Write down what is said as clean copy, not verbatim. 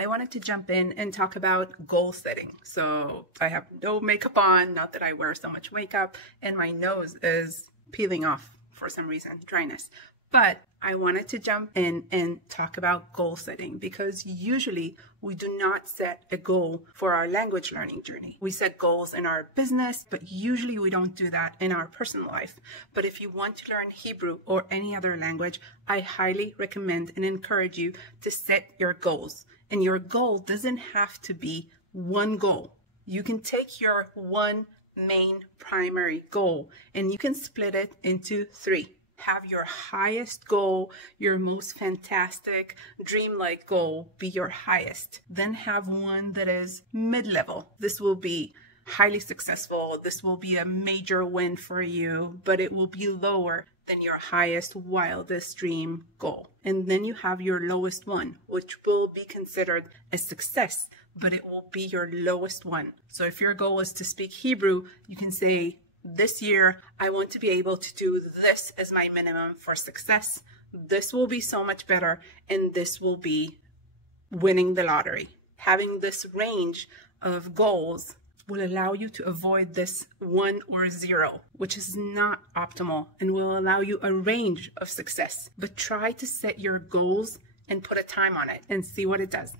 I wanted to jump in and talk about goal setting. So I have no makeup on, not that I wear so much makeup, and my nose is peeling off for some reason, dryness. But I wanted to jump in and talk about goal setting because usually we do not set a goal for our language learning journey. We set goals in our business, but usually we don't do that in our personal life. But if you want to learn Hebrew or any other language, I highly recommend and encourage you to set your goals. And your goal doesn't have to be one goal. You can take your one main primary goal and you can split it into 3. Have your highest goal, your most fantastic, dreamlike goal be your highest. Then have one that is mid-level. This will be highly successful. This will be a major win for you, but it will be lower than your highest, wildest dream goal. And then you have your lowest one, which will be considered a success, but it will be your lowest one. So if your goal is to speak Hebrew, you can say, this year, I want to be able to do this as my minimum for success. This will be so much better, and this will be winning the lottery. Having this range of goals will allow you to avoid this 1 or 0, which is not optimal, and will allow you a range of success. But try to set your goals and put a time on it and see what it does.